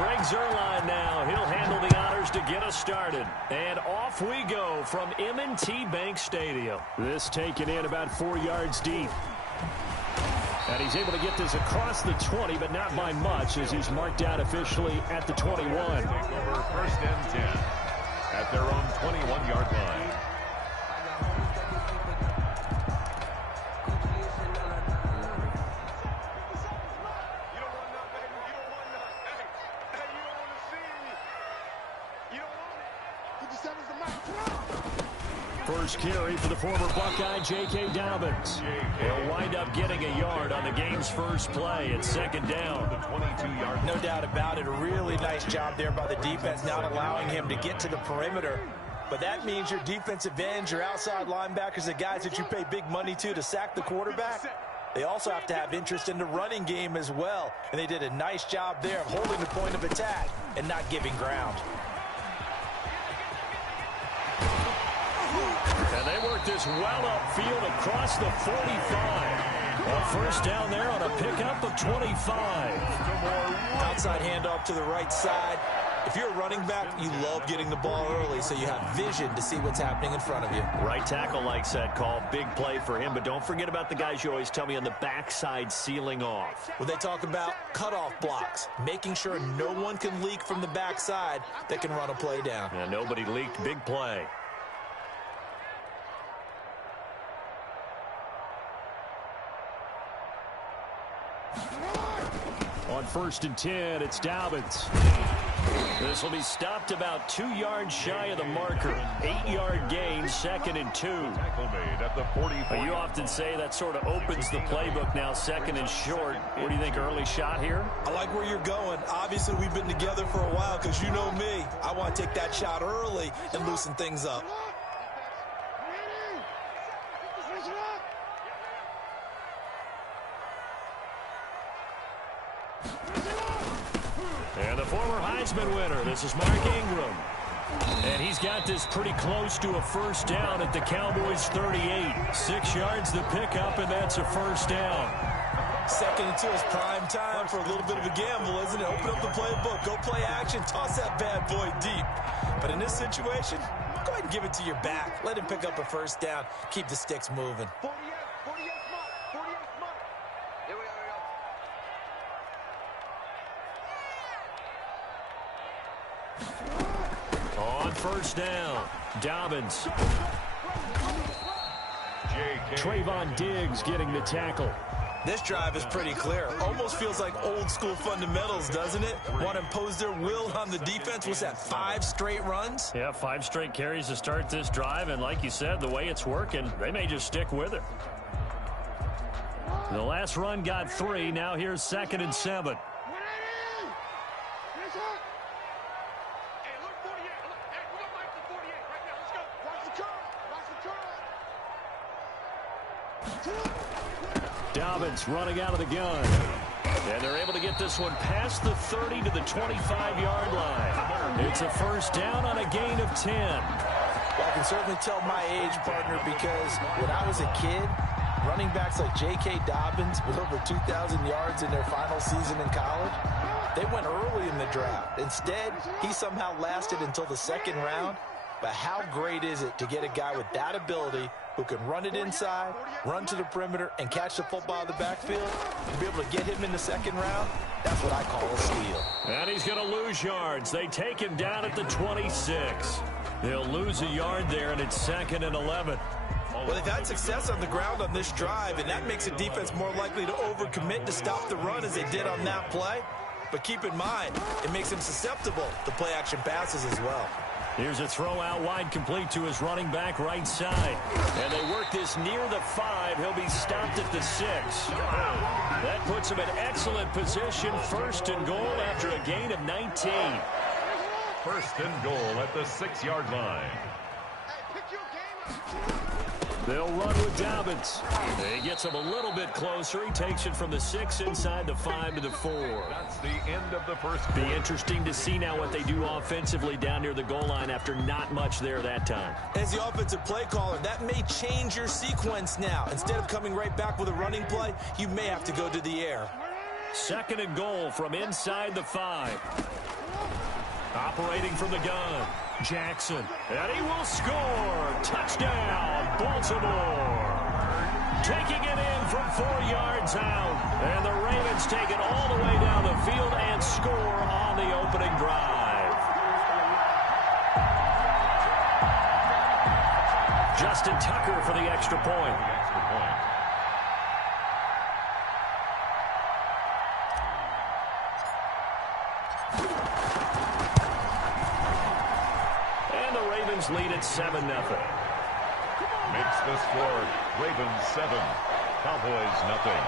Greg Zuerlein now. He'll handle the honors to get us started. And off we go from M&T Bank Stadium. This taken in about 4 yards deep. And he's able to get this across the 20, but not by much, as he's marked out officially at the 21. Take over 1st and 10 at their own 21-yard line. First carry for the former Buckeye, J.K. Dobbins. He'll wind up getting a yard on the game's first play. It's 2nd down. The 22-yard. No doubt about it. A really nice job there by the defense, not allowing him to get to the perimeter. But that means your defensive ends, your outside linebackers, the guys that you pay big money to sack the quarterback, they also have to have interest in the running game as well. And they did a nice job there of holding the point of attack and not giving ground. And they work this well upfield across the 45. A first down there on a pickup of 25. Outside handoff to the right side. If you're a running back, you love getting the ball early so you have vision to see what's happening in front of you. Right tackle likes that call. Big play for him, but don't forget about the guys you always tell me on the backside sealing off. When they talk about cutoff blocks, making sure no one can leak from the backside that can run a play down. Yeah, nobody leaked. Big play. On 1st and 10, it's Dobbins. This will be stopped about 2 yards shy of the marker. 8-yard gain, 2nd and 2. Tackle made at the 44. You often say that sort of opens the playbook now, 2nd and short. What do you think, early shot here? I like where you're going. Obviously, we've been together for a while because you know me. I want to take that shot early and loosen things up. And the former Heisman winner, this is Mark Ingram. And he's got this pretty close to a first down at the Cowboys' 38. 6 yards the pickup, and that's a first down. 2nd and 2 is prime time for a little bit of a gamble, isn't it? Open up the playbook, go play action, toss that bad boy deep. But in this situation, go ahead and give it to your back. Let him pick up a first down. Keep the sticks moving. On first down, Dobbins. Trayvon Diggs getting the tackle. This drive is pretty clear. Almost feels like old school fundamentals, doesn't it? Want to impose their will on the defense. What's that, 5 straight runs? Yeah, 5 straight carries to start this drive. And like you said, the way it's working, they may just stick with it. The last run got 3. Now here's 2nd and 7. Dobbins running out of the gun. And they're able to get this one past the 30 to the 25-yard line. It's a first down on a gain of 10. Well, I can certainly tell my age, partner, because when I was a kid, running backs like J.K. Dobbins with over 2,000 yards in their final season in college, they went early in the draft. Instead, he somehow lasted until the 2nd round. But how great is it to get a guy with that ability who can run it inside, run to the perimeter, and catch the football in the backfield, and be able to get him in the 2nd round? That's what I call a steal. And he's going to lose yards. They take him down at the 26. They'll lose a yard there, and it's 2nd and 11. Well, they've had success on the ground on this drive, and that makes a defense more likely to overcommit to stop the run as they did on that play. But keep in mind, it makes them susceptible to play-action passes as well. Here's a throw out wide, complete to his running back right side. And they work this near the 5. He'll be stopped at the 6. That puts him in excellent position. 1st and goal after a gain of 19. 1st and goal at the 6-yard line. They'll run with Dobbins. He gets him a little bit closer. He takes it from the 6 inside the 5 to the 4. That's the end of the first Be quarter. interesting to see now what they do offensively down near the goal line after not much there that time. As the offensive play caller, that may change your sequence now. Instead of coming right back with a running play, you may have to go to the air. 2nd and goal from inside the 5. Operating from the gun, Jackson. And he will score. Touchdown, Baltimore. Taking it in from 4 yards out. And the Ravens take it all the way down the field and score on the opening drive. Justin Tucker for the extra point. And the Ravens lead at 7-0. Makes the score Ravens 7, Cowboys nothing.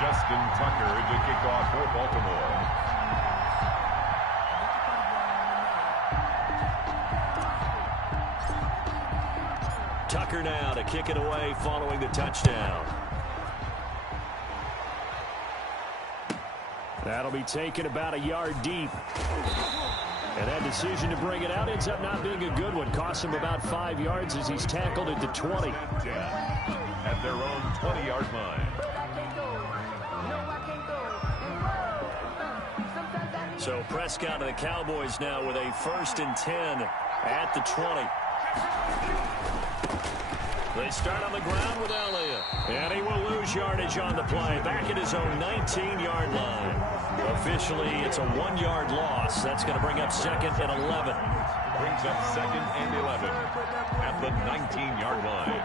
Justin Tucker to kick off for Baltimore. Tucker now to kick it away following the touchdown. That'll be taken about a yard deep. And that decision to bring it out ends up not being a good one. Costs him about 5 yards as he's tackled at the 20. At their own 20-yard line. So Prescott and the Cowboys now with a 1st and 10 at the 20. They start on the ground with Elliott. And he will lose yardage on the play. Back at his own 19-yard line. Officially, it's a 1-yard loss. That's going to bring up 2nd and 11. Brings up 2nd and 11 at the 19-yard line.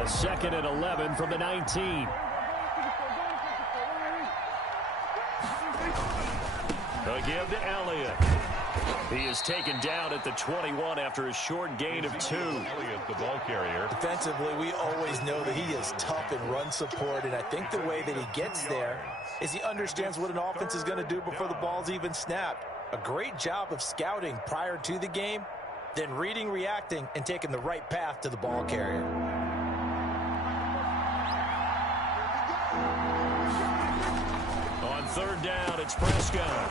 A 2nd and 11 from the 19. A give to Elliott. He is taken down at the 21 after a short gain of 2. Elliott, the ball carrier. Defensively, we always know that he is tough in run support, and I think the way that he gets there is he understands what an offense is going to do before the ball's even snapped. A great job of scouting prior to the game, then reading, reacting, and taking the right path to the ball carrier. On 3rd down, it's Prescott.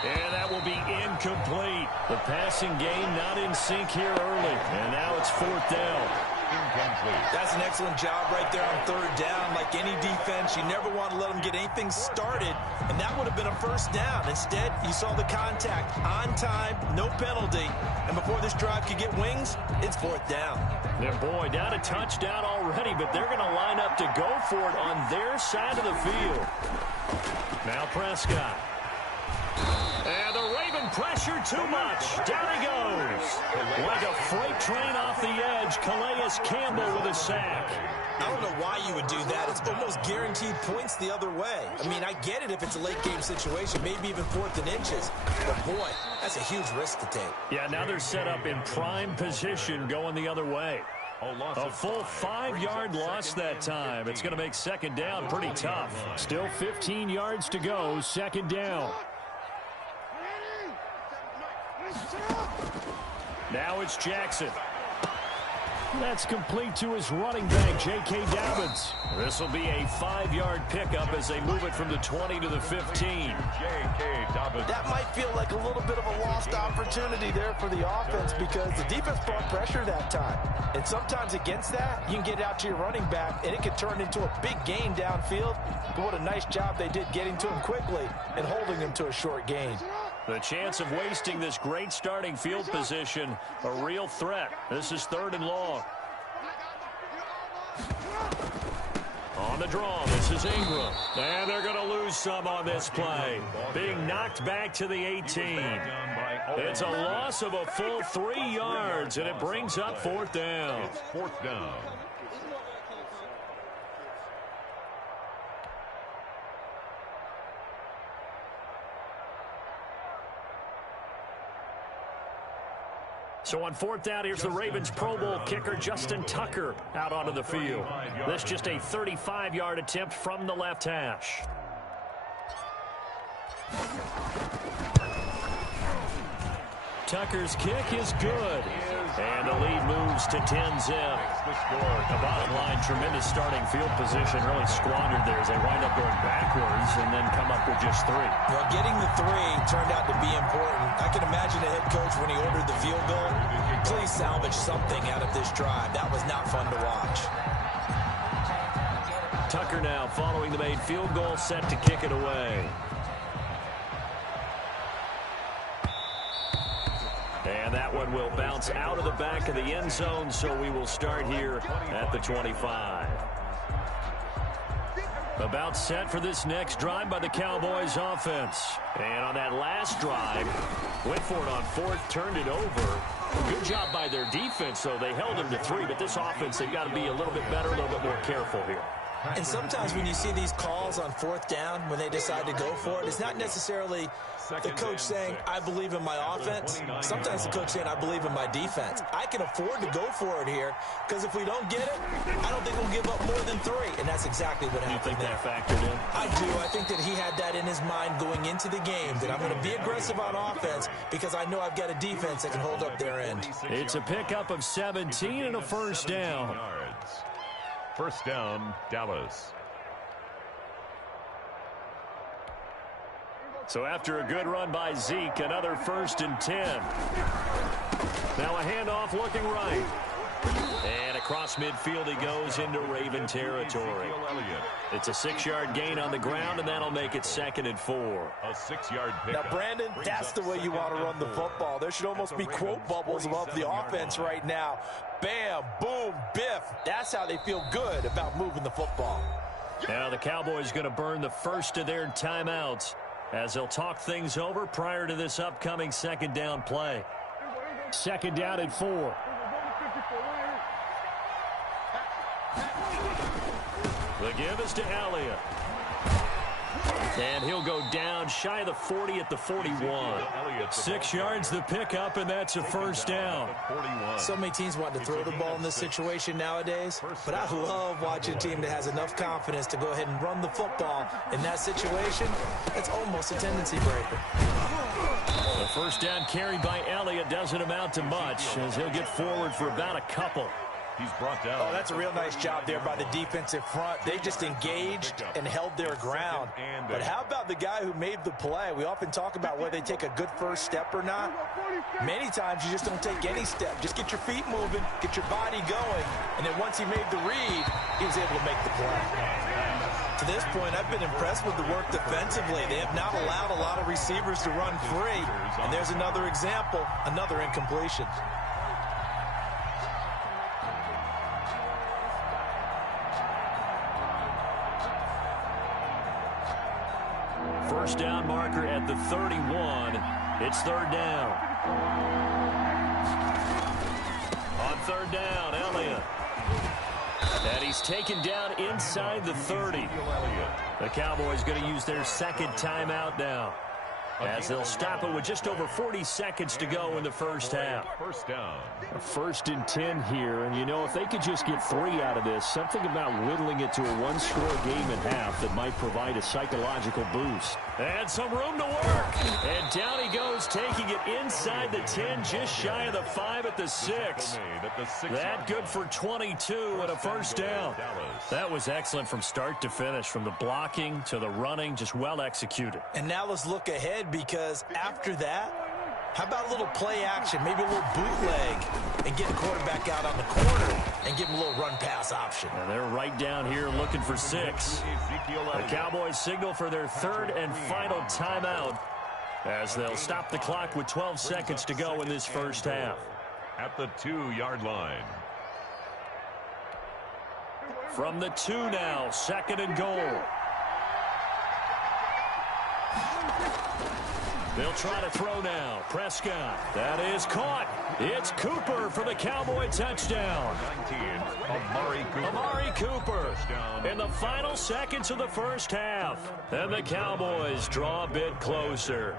And that will be incomplete. The passing game not in sync here early. And now it's 4th down. Incomplete. That's an excellent job right there on 3rd down. Like any defense, you never want to let them get anything started. And that would have been a 1st down. Instead, you saw the contact on time, no penalty. And before this drive could get wings, it's 4th down. Yeah, boy, down a touchdown already, but they're going to line up to go for it on their side of the field. Now Prescott. And the Raven pressure too much. Down he goes. Like a freight train off the edge, Calais Campbell with a sack. I don't know why you would do that. It's almost guaranteed points the other way. I mean, I get it if it's a late game situation, maybe even 4th and inches. But, boy, that's a huge risk to take. Yeah, now they're set up in prime position going the other way. A full 5-yard loss that time. It's going to make 2nd down pretty tough. Still 15 yards to go, 2nd down. Now it's Jackson. That's complete to his running back, J.K. Dobbins. This will be a 5-yard pickup as they move it from the 20 to the 15. J.K. Dobbins. That might feel like a little bit of a lost opportunity there for the offense because the defense brought pressure that time. And sometimes against that, you can get out to your running back, and it can turn into a big gain downfield. But what a nice job they did getting to him quickly and holding him to a short gain. The chance of wasting this great starting field position, a real threat. This is 3rd and long. On the draw, this is Ingram. And they're going to lose some on this play. Being knocked back to the 18. It's a loss of a full 3 yards, and it brings up 4th down. It's 4th down. So on 4th down, here's the Ravens Pro Bowl kicker Justin Tucker out onto the field. This just a 35-yard attempt from the left hash. Tucker's kick is good. And the lead moves to 10-zip. The bottom line, tremendous starting field position, really squandered there as they wind up going backwards and then come up with just 3. Well, getting the 3 turned out to be important. I can imagine the head coach when he ordered the field goal. Please salvage something out of this drive. That was not fun to watch. Tucker now following the made field goal, set to kick it away. And that one will bounce out of the back of the end zone, so we will start here at the 25. About set for this next drive by the Cowboys offense. And on that last drive, went for it on 4th, turned it over. Good job by their defense, though. They held them to 3, but this offense, they've got to be a little bit better, a little bit more careful here. And sometimes when you see these calls on 4th down, when they decide to go for it, it's not necessarily the coach saying, I believe in my offense. Sometimes the coach saying, I believe in my defense. I can afford to go for it here, because if we don't get it, I don't think we'll give up more than 3. And that's exactly what happened there. You think that factored in? I do. I think that he had that in his mind going into the game, that I'm going to be aggressive on offense because I know I've got a defense that can hold up their end. It's a pickup of 17 and a first down. First down, Dallas. So after a good run by Zeke, another 1st and 10. Now a handoff looking right. And across midfield he goes into Raven territory. It's a 6-yard gain on the ground, and that'll make it 2nd and 4. A 6-yard pickup. Now, Brandon, that's the way you want to run the football. There should almost be quote bubbles above the offense right now. Bam, boom, biff. That's how they feel good about moving the football. Now the Cowboys going to burn the first of their timeouts as they'll talk things over prior to this upcoming 2nd down play. 2nd down and 4. The give is to Elliott. And he'll go down shy of the 40 at the 41. 6 yards the pickup, and that's a first down. So many teams want to throw the ball in this situation nowadays, but I love watching a team that has enough confidence to go ahead and run the football. In that situation, it's almost a tendency breaker. The first down carried by Elliott doesn't amount to much, as he'll get forward for about a couple. He's brought down. Oh, that's a real nice job there by the defensive front. They just engaged and held their ground. But how about the guy who made the play? We often talk about whether they take a good first step or not. Many times you just don't take any step. Just get your feet moving, get your body going, and then once he made the read, he was able to make the play. To this point, I've been impressed with the work defensively. They have not allowed a lot of receivers to run free. And there's another example, another incompletion. First down marker at the 31. It's 3rd down. On 3rd down, Elliott. And he's taken down inside the 30. The Cowboys going to use their 2nd timeout now, as they'll stop it with just over 40 seconds to go in the first half. First down. A 1st and 10 here, and you know, if they could just get 3 out of this, something about whittling it to a 1-score game at half that might provide a psychological boost. And some room to work. And down he goes, taking it inside the 10, just shy of the 5 at the 6. That good for 22 and a first down. That was excellent from start to finish, from the blocking to the running, just well executed. And now let's look ahead, because after that, how about a little play action, maybe a little bootleg, and get the quarterback out on the corner and give him a little run-pass option. And they're right down here looking for 6. The Cowboys signal for their 3rd and final timeout, as they'll stop the clock with 12 seconds to go in this first half. At the 2-yard line. From the 2 now, 2nd and goal. They'll try to throw now. Prescott. That is caught. It's Cooper for the Cowboy touchdown. 19, Amari Cooper in the final seconds of the first half. And the Cowboys draw a bit closer.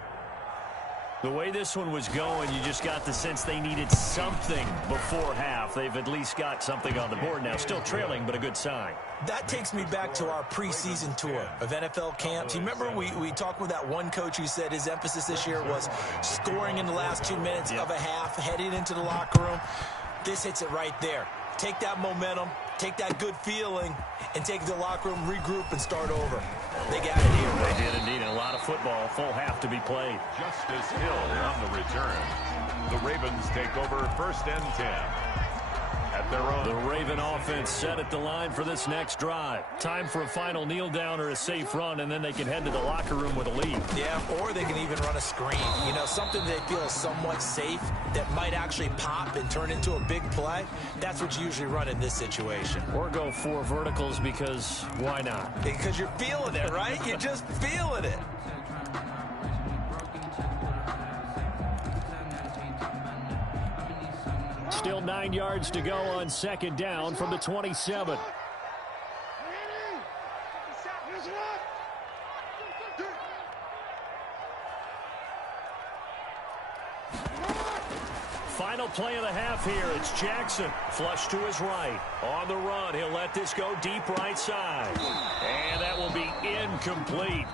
The way this one was going, you just got the sense they needed something before half. They've at least got something on the board now. Still trailing, but a good sign. That takes me back to our preseason tour of NFL camps. You remember we talked with that one coach who said his emphasis this year was scoring in the last 2 minutes of a half, heading into the locker room. This hits it right there. Take that momentum, take that good feeling, and take it to the locker room, regroup, and start over. They got it here. They did indeed. A lot of football, full half to be played. Justice Hill on the return. The Ravens take over 1st and 10. At their own. The Raven offense set at the line for this next drive. Time for a final kneel down or a safe run, and then they can head to the locker room with a lead. Yeah, or they can even run a screen. You know, something they feel is somewhat safe that might actually pop and turn into a big play. That's what you usually run in this situation. Or go 4 verticals because why not? Because you're feeling it, right? You're just feeling it. Still 9 yards to go on 2nd down from the 27. Final play of the half here. It's Jackson. Flush to his right. On the run, he'll let this go deep right side. And that will be incomplete.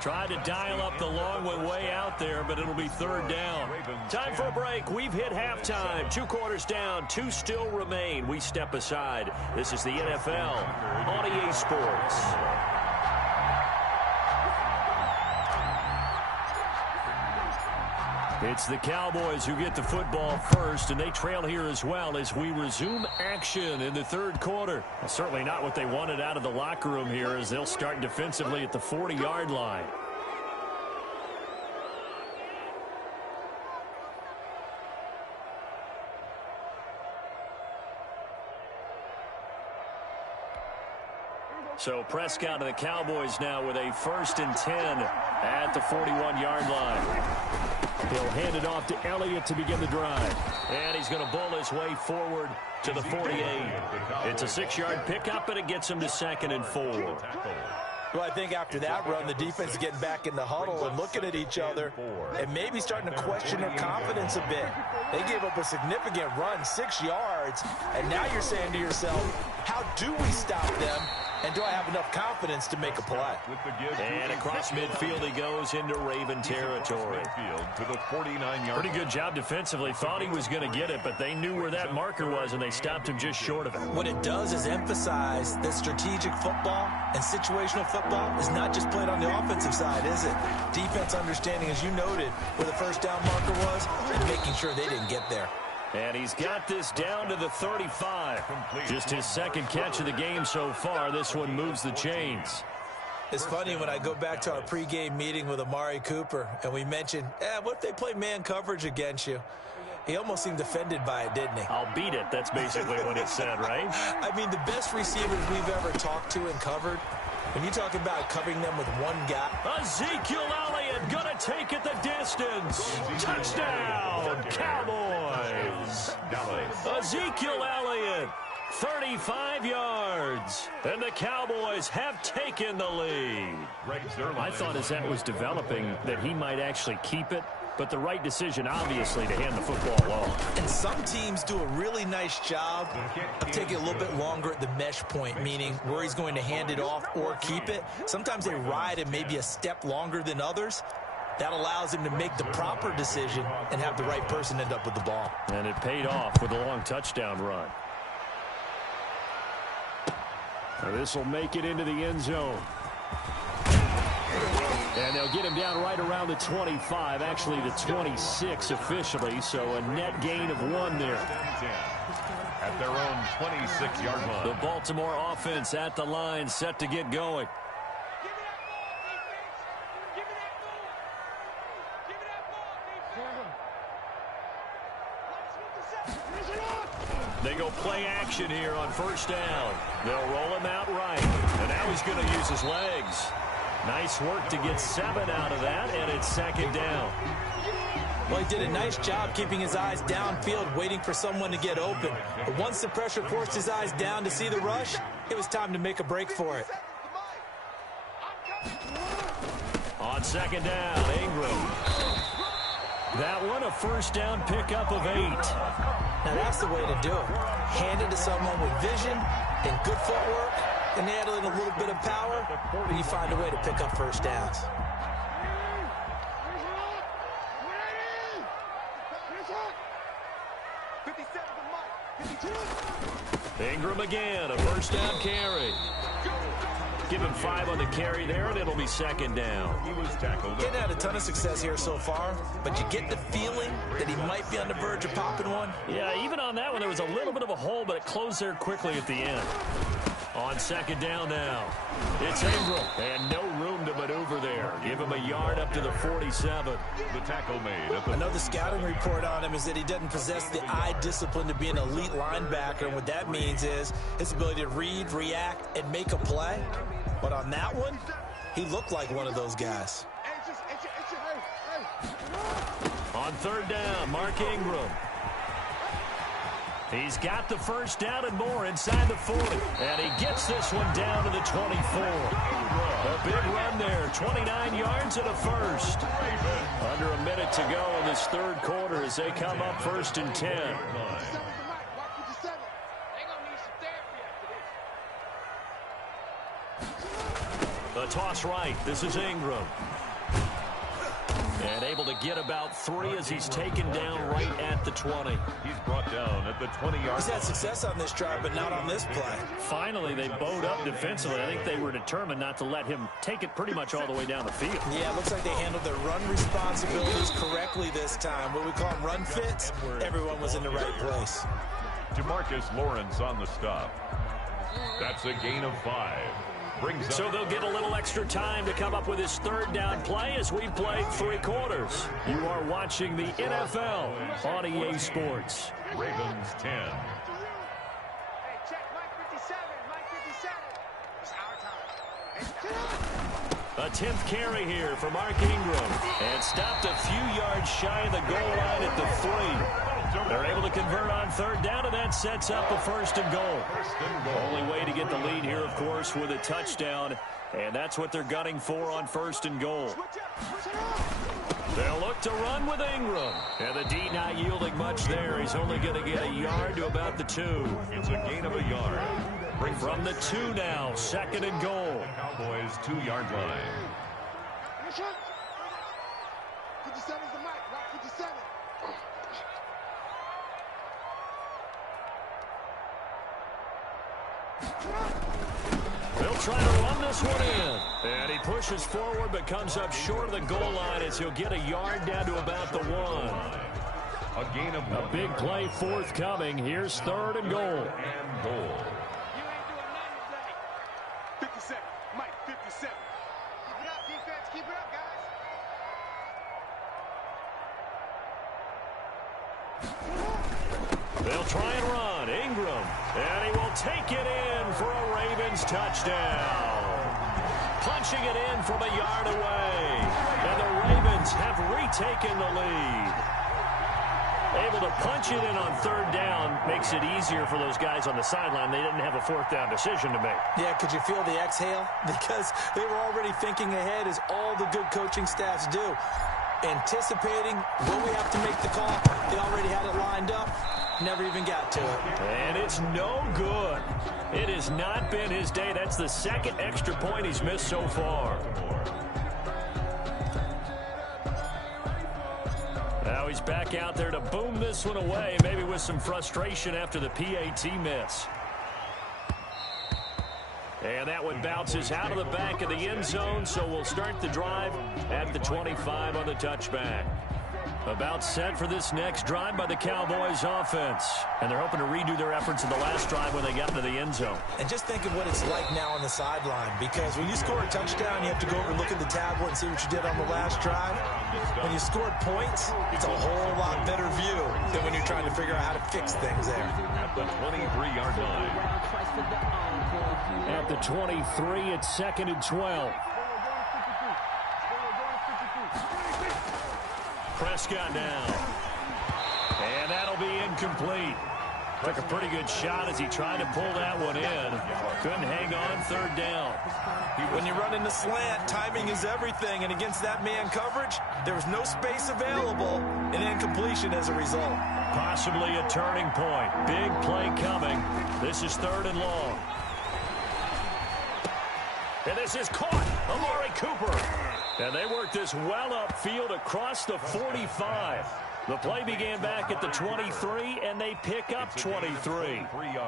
Tried to dial up the long way out there, but it'll be 3rd down. Time for a break. We've hit halftime. 2 quarters down. 2 still remain. We step aside. This is the NFL on EA Sports. It's the Cowboys who get the football first, and they trail here as well as we resume action in the 3rd quarter. Well, certainly not what they wanted out of the locker room here as they'll start defensively at the 40-yard line. So Prescott and the Cowboys now with a 1st and 10 at the 41-yard line. He'll hand it off to Elliott to begin the drive. And he's going to bull his way forward to the 48. It's a 6-yard pickup, and it gets him to 2nd and 4. Well, I think after that run, the defense is getting back in the huddle and looking at each other and maybe starting to question their confidence a bit. They gave up a significant run, 6 yards, and now you're saying to yourself, how do we stop them? And do I have enough confidence to make a play? And across midfield he goes into Raven territory. To the 49-yard. Pretty good job defensively. Thought he was going to get it, but they knew where that marker was, and they stopped him just short of it. What it does is emphasize that strategic football and situational football is not just played on the offensive side, is it? Defense understanding, as you noted, where the 1st down marker was and making sure they didn't get there. And he's got this down to the 35. Just his 2nd catch of the game so far. This one moves the chains. It's funny when I go back to our pregame meeting with Amari Cooper and we mentioned, what if they play man coverage against you? He almost seemed offended by it, didn't he? I'll beat it. That's basically what he said, right? I mean, the best receivers we've ever talked to and covered, when you talk about covering them with one guy. Ezekiel Elliott gonna take it the distance. Touchdown, Cowboys. Ezekiel Elliott, 35 yards. And the Cowboys have taken the lead. I thought as that was developing that he might actually keep it. But the right decision, obviously, to hand the football off. And some teams do a really nice job of taking a little bit longer at the mesh point, meaning where he's going to hand it off or keep it. Sometimes they ride it maybe a step longer than others. That allows him to make the proper decision and have the right person end up with the ball. And it paid off with a long touchdown run. Now this will make it into the end zone. And they'll get him down right around the 25, actually the 26 officially, so a net gain of 1 there. At their own 26-yard line. The Baltimore offense at the line, set to get going. They go play action here on 1st down. They'll roll him out right, and now he's going to use his legs. Nice work to get 7 out of that, and it's 2nd down. Well, he did a nice job keeping his eyes downfield, waiting for someone to get open. But once the pressure forced his eyes down to see the rush, it was time to make a break for it. On 2nd down, Ingram. That one, a first down pickup of 8. Now that's the way to do it. Hand it to someone with vision and good footwork, and add in a little bit of power, and you find a way to pick up first downs. Ingram again, a first down carry. Give him 5 on the carry there, and it'll be second down. He was tackled. He hadn't had a ton of success here so far, but you get the feeling that he might be on the verge of popping one. Yeah, even on that one, there was a little bit of a hole, but it closed there quickly at the end. On second down now, it's Ingram, and no room to maneuver there. Give him a yard up to the 47. The tackle made at the... Another scouting report on him is that he doesn't possess the eye discipline to be an elite linebacker, and what that means is his ability to read, react, and make a play. But on that one, he looked like one of those guys. On third down, Mark Ingram. He's got the first down and more inside the 40. And he gets this one down to the 24. A big run there, 29 yards and a first. Under a minute to go in this third quarter as they come up first and 10. The toss right. This is Ingram. And able to get about 3 as he's taken down right at the 20. He's brought down at the 20-yard line. He's had success on this drive, but not on this play. Finally, they bowed up defensively. I think they were determined not to let him take it pretty much all the way down the field. Yeah, it looks like they handled their run responsibilities correctly this time. What we call them run fits, everyone was in the right place. DeMarcus Lawrence on the stop. That's a gain of 5. So they'll get a little extra time to come up with his third down play as we play 3 quarters. You are watching the NFL on EA Sports. Ravens 10. Hey, check Mike 57. Mike 57. It's our time. A 10th carry here for Mark Ingram. And stopped a few yards shy of the goal line at the 3. They're able to convert on third down, and that sets up a first and goal. Only way to get the lead here, of course, with a touchdown. And that's what they're gunning for on first and goal. They'll look to run with Ingram. And the D not yielding much there. He's only going to get a yard to about the 2. It's a gain of a yard. From the 2 now, second and goal. Cowboys 2-yard line. 57 is the mic. Rock 57. They'll try to run this one in. And he pushes forward but comes up short of the goal line as he'll get a yard down to about the 1. A gain of 1. A big play forthcoming. Here's third and goal. And goal. You ain't doing nothing today. 57. Mike 57. Keep it up, defense. Keep it up, guys. They'll try and run. Ingram. And he will take it in for a Ravens touchdown. Punching it in from a yard away. And the Ravens have retaken the lead. Able to punch it in on third down makes it easier for those guys on the sideline. They didn't have a fourth down decision to make. Yeah, could you feel the exhale? Because they were already thinking ahead, as all the good coaching staffs do. Anticipating, will we have to make the call? They already had it lined up. Never even got to it. And it's no good. It has not been his day. That's the second extra point he's missed so far. Now he's back out there to boom this one away, maybe with some frustration after the PAT miss. And that one bounces out of the back of the end zone, so we'll start the drive at the 25 on the touchback. About set for this next drive by the Cowboys offense. And they're hoping to redo their efforts in the last drive when they got into the end zone. And just think of what it's like now on the sideline, because when you score a touchdown, you have to go over and look at the tablet and see what you did on the last drive. When you scored points, it's a whole lot better view than when you're trying to figure out how to fix things there. At the 23-yard line. At the 23, it's second and 12. Prescott now. And that'll be incomplete. Took a pretty good shot as he tried to pull that one in. Couldn't hang on third down. When you run in the slant, timing is everything. And against that man coverage, there was no space available and incompletion as a result. Possibly a turning point. Big play coming. This is 3rd and long. And this is caught. Amari Cooper. And they work this well upfield across the 45. The play began back at the 23, and they pick up 23.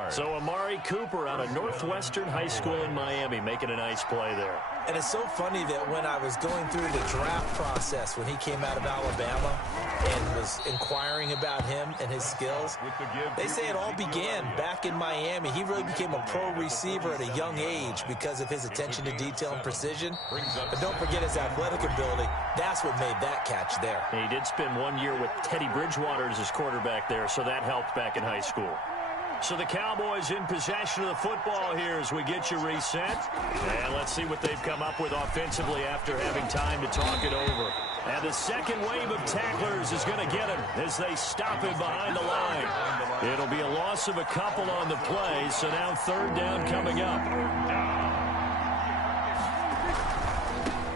So Amari Cooper out of Northwestern High School in Miami making a nice play there. And it's so funny that when I was going through the draft process when he came out of Alabama and was inquiring about him and his skills, they say it all began back in Miami. He really became a pro receiver at a young age because of his attention to detail and precision. But don't forget his athletic ability. That's what made that catch there. And he did spend 1 year with Teddy Bridgewater as his quarterback there, so that helped back in high school. So the Cowboys in possession of the football here as we get you reset. And let's see what they've come up with offensively after having time to talk it over. And the second wave of tacklers is going to get him as they stop him behind the line. It'll be a loss of a couple on the play, so now 3rd down coming up.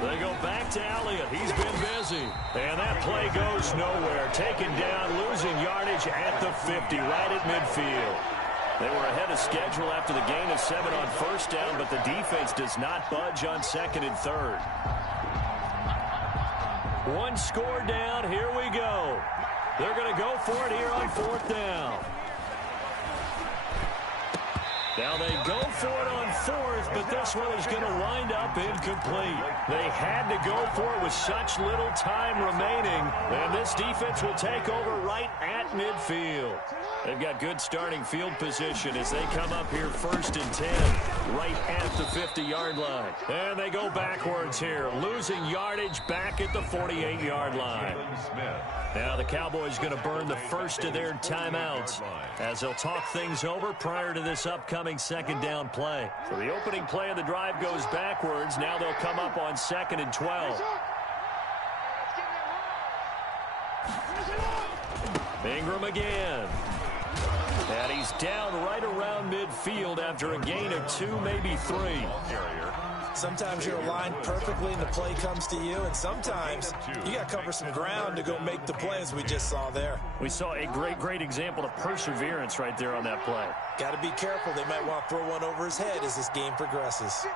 They go back to Elliott. He's been busy. And that play goes nowhere. Taken down, losing yardage at the 50, right at midfield. They were ahead of schedule after the gain of 7 on 1st down, but the defense does not budge on 2nd and 3rd. One score down. Here we go. They're going to go for it here on 4th down. Now they go for it on 4th, but this one is going to wind up incomplete. They had to go for it with such little time remaining, and this defense will take over right at midfield. They've got good starting field position as they come up here 1st and 10, right at the 50-yard line. And they go backwards here, losing yardage back at the 48-yard line. Now the Cowboys going to burn the first of their timeouts as they'll talk things over prior to this upcoming 2nd down play. So the opening play of the drive goes backwards. Now they'll come up on 2nd and 12. Ingram again. And he's down right around midfield after a gain of 2, maybe 3. Sometimes you're aligned perfectly and the play comes to you, and sometimes you got to cover some ground to go make the play, as we just saw there. We saw a great example of perseverance right there on that play. Got to be careful. They might want to throw one over his head as this game progresses.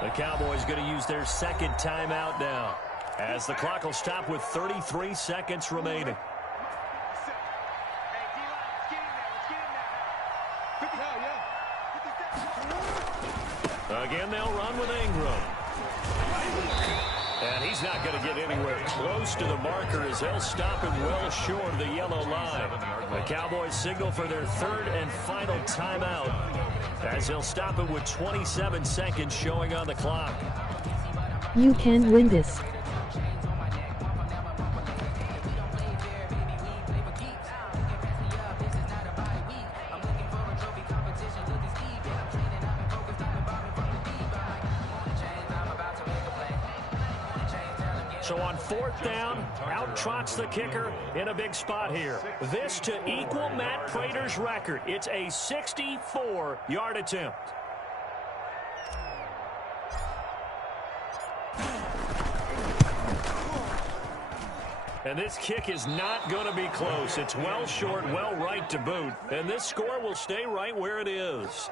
The Cowboys going to use their 2nd timeout now as the clock will stop with 33 seconds remaining. Again, they'll run with Ingram. And he's not going to get anywhere close to the marker as they'll stop him well short of the yellow line. The Cowboys signal for their 3rd and final timeout as they'll stop him with 27 seconds showing on the clock. You can win this. So on 4th down, out trots the kicker in a big spot here. This to equal Matt Prater's record. It's a 64-yard attempt. And this kick is not going to be close. It's well short, well right to boot. And this score will stay right where it is.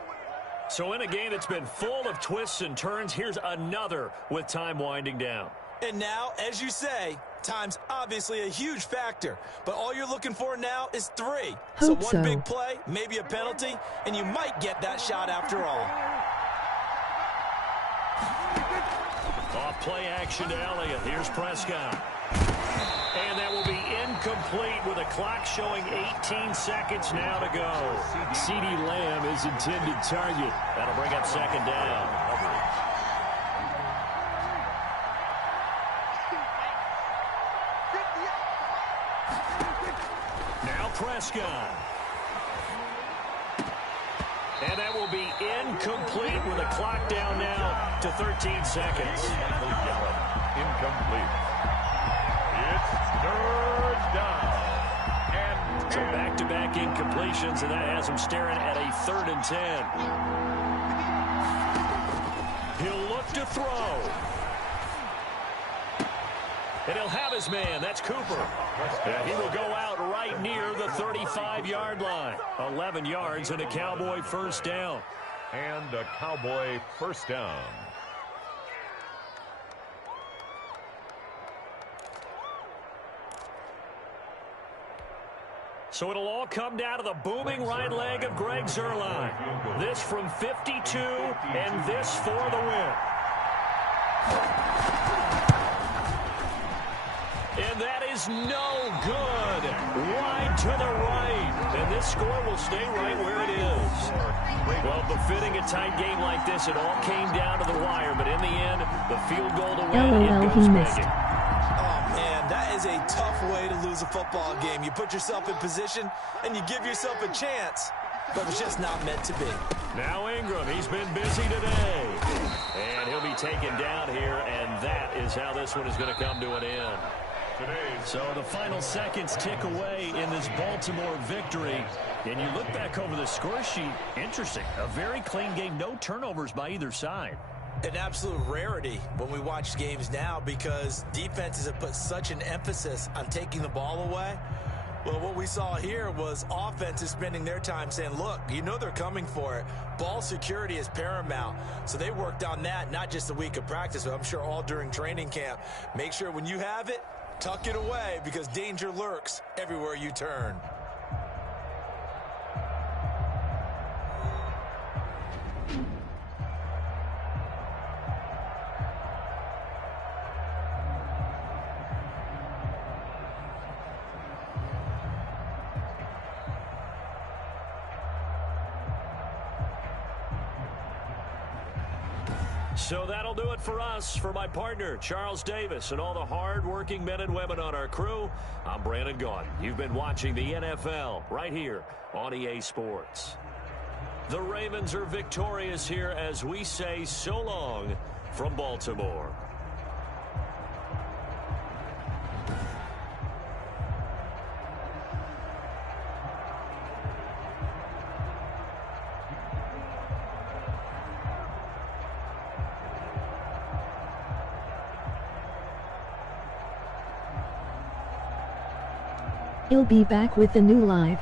So in a game that's been full of twists and turns, here's another with time winding down. And now, as you say, time's obviously a huge factor. But all you're looking for now is 3. So one big play, maybe a penalty, and you might get that shot after all. Off play action to Elliott. Here's Prescott. And that will be incomplete with a clock showing 18 seconds now to go. CeeDee Lamb is intended target. That'll bring up 2nd down. Prescott. And that will be incomplete with the clock down now to 13 seconds. Incomplete. It's third down. And so back-to-back incompletions, and that has him staring at a 3rd and 10. He'll look to throw. And he'll have his man. That's Cooper. And he will go out right near the 35-yard line. 11 yards and a Cowboy first down. And a Cowboy first down. So it'll all come down to the booming right leg of Greg Zuerlein. This from 52, and this for the win. And that is no good. Wide to the right. And this score will stay right where it is. Well, befitting a tight game like this, it all came down to the wire. But in the end, the field goal to win, it goes begging. Oh, man, that is a tough way to lose a football game. You put yourself in position, and you give yourself a chance. But it's just not meant to be. Now Ingram, he's been busy today. And he'll be taken down here, and that is how this one is going to come to an end. So the final seconds tick away in this Baltimore victory. And you look back over the score sheet, interesting. A very clean game, no turnovers by either side. An absolute rarity when we watch games now because defenses have put such an emphasis on taking the ball away. Well, what we saw here was offenses spending their time saying, look, you know they're coming for it. Ball security is paramount. So they worked on that, not just a week of practice, but I'm sure all during training camp. Make sure when you have it, tuck it away because danger lurks everywhere you turn. So that'll do it for us. For my partner, Charles Davis, and all the hard-working men and women on our crew, I'm Brandon Gaudin. You've been watching the NFL right here on EA Sports. The Ravens are victorious here as we say so long from Baltimore. He'll be back with the new live.